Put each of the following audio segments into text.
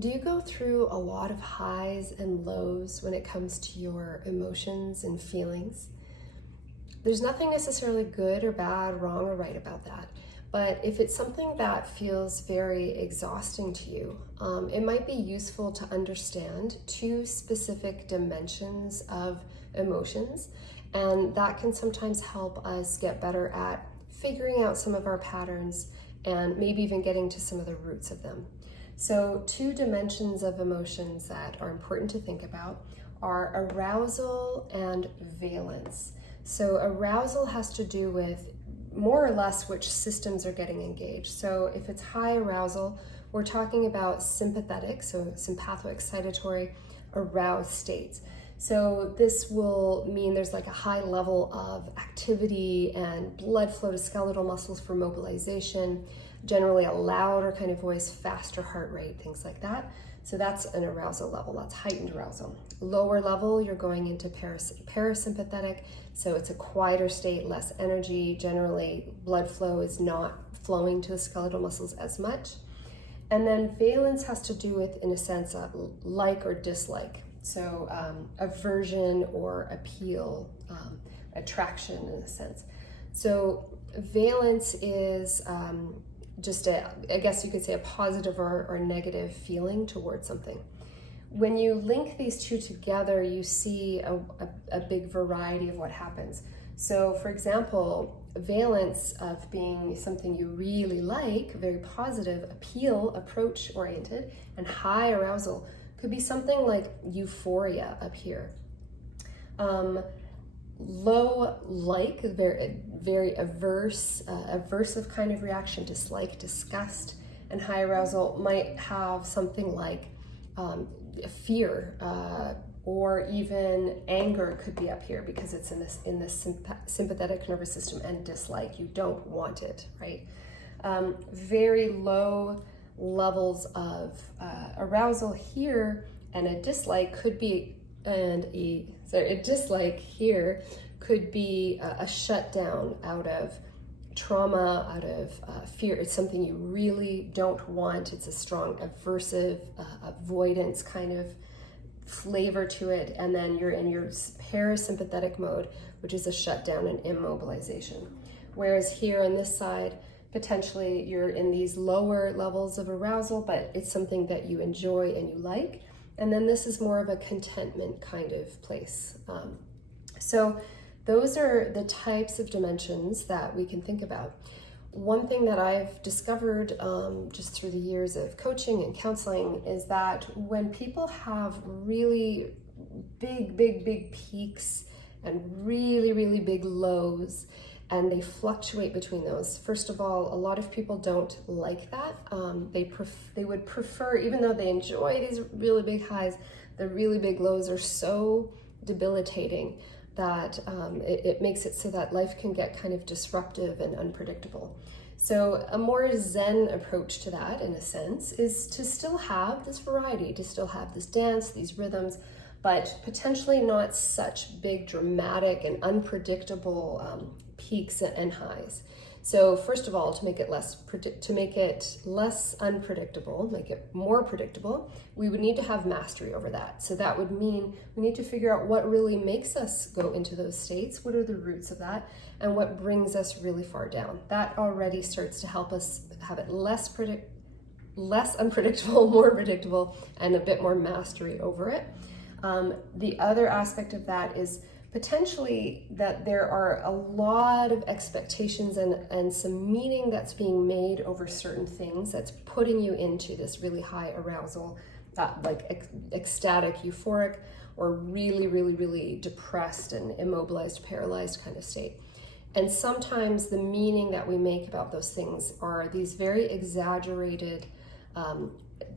Do you go through a lot of highs and lows when it comes to your emotions and feelings? There's nothing necessarily good or bad, wrong or right about that. But if it's something that feels very exhausting to you, it might be useful to understand two specific dimensions of emotions. And that can sometimes help us get better at figuring out some of our patterns and maybe even getting to some of the roots of them. So, two dimensions of emotions that are important to think about are arousal and valence. So, arousal has to do with more or less which systems are getting engaged. So, if it's high arousal, we're talking about sympathetic, so sympathoexcitatory aroused states. So this will mean there's like a high level of activity and blood flow to skeletal muscles for mobilization, generally a louder kind of voice, faster heart rate, things like that. So that's an arousal level, that's heightened arousal. Lower level, you're going into parasympathetic, so it's a quieter state, less energy. Generally, blood flow is not flowing to the skeletal muscles as much. And then valence has to do with, in a sense, like or dislike. So aversion or appeal, attraction in a sense. So valence is just I guess you could say a positive or negative feeling towards something. When you link these two together, you see a big variety of what happens. So for example, valence of being something you really like, very positive, appeal, approach oriented, and high arousal could be something like euphoria up here. Low like, very aversive kind of reaction, dislike, disgust, and high arousal might have something like fear or even anger could be up here because it's in this sympathetic nervous system, and dislike, you don't want it, right? Very low levels of arousal here, and a dislike could be, a dislike here could be a shutdown out of trauma, out of fear. It's something you really don't want. It's a strong aversive, avoidance kind of flavor to it, and then you're in your parasympathetic mode, which is a shutdown and immobilization. Whereas here on this side, potentially you're in these lower levels of arousal, but it's something that you enjoy and you like. And then this is more of a contentment kind of place. So those are the types of dimensions that we can think about. One thing that I've discovered just through the years of coaching and counseling is that when people have really big peaks and really big lows, and they fluctuate between those. First of all, a lot of people don't like that. They would prefer, even though they enjoy these really big highs, the really big lows are so debilitating that it makes it so that life can get kind of disruptive and unpredictable. So a more Zen approach to that, in a sense, is to still have this variety, to still have this dance, these rhythms, but potentially not such big, dramatic, and unpredictable peaks and highs. So first of all, to make it less unpredictable, make it more predictable, we would need to have mastery over that. So that would mean we need to figure out what really makes us go into those states, what are the roots of that, and what brings us really far down. That already starts to help us have it less unpredictable, more predictable, and a bit more mastery over it. The other aspect of that is potentially that there are a lot of expectations and some meaning that's being made over certain things that's putting you into this really high arousal, like ecstatic, euphoric, or really depressed and immobilized, paralyzed kind of state. And sometimes the meaning that we make about those things are these very exaggerated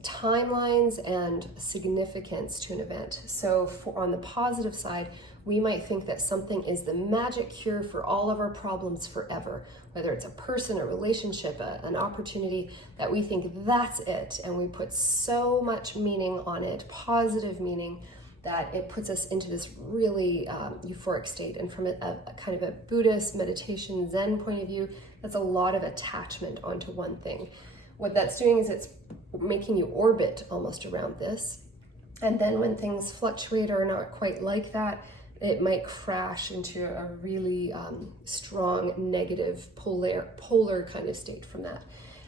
timelines and significance to an event. So on the positive side, we might think that something is the magic cure for all of our problems forever, whether it's a person, a relationship, an opportunity, that we think that's it. And we put so much meaning on it, positive meaning, that it puts us into this really euphoric state. And from a kind of a Buddhist meditation Zen point of view, that's a lot of attachment onto one thing. what that's doing is it's making you orbit almost around this. And then when things fluctuate or are not quite like that, it might crash into a really strong negative polar kind of state from that.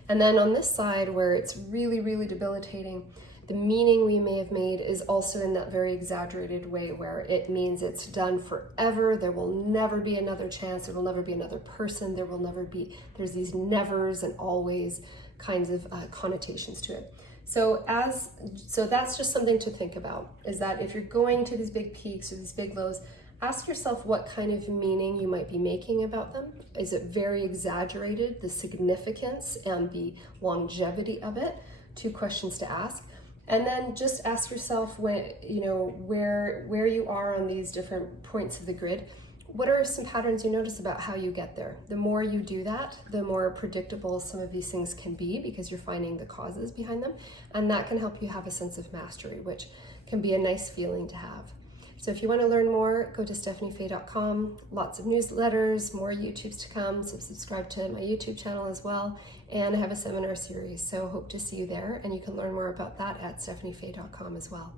And then on this side where it's really, really debilitating, the meaning we may have made is also in that very exaggerated way where it means it's done forever. There will never be another chance. There will never be another person. There's these nevers and always kinds of connotations to it. So that's just something to think about, is that if you're going to these big peaks or these big lows, ask yourself what kind of meaning you might be making about them. Is it very exaggerated, the significance and the longevity of it? 2 questions to ask. And then just ask yourself where you are on these different points of the grid. What are some patterns you notice about how you get there? The more you do that, the more predictable some of these things can be because you're finding the causes behind them. And that can help you have a sense of mastery, which can be a nice feeling to have. So if you want to learn more, go to stephaniefay.com. Lots of newsletters, more YouTubes to come. So subscribe to my YouTube channel as well. And I have a seminar series. So hope to see you there. And you can learn more about that at stephaniefay.com as well.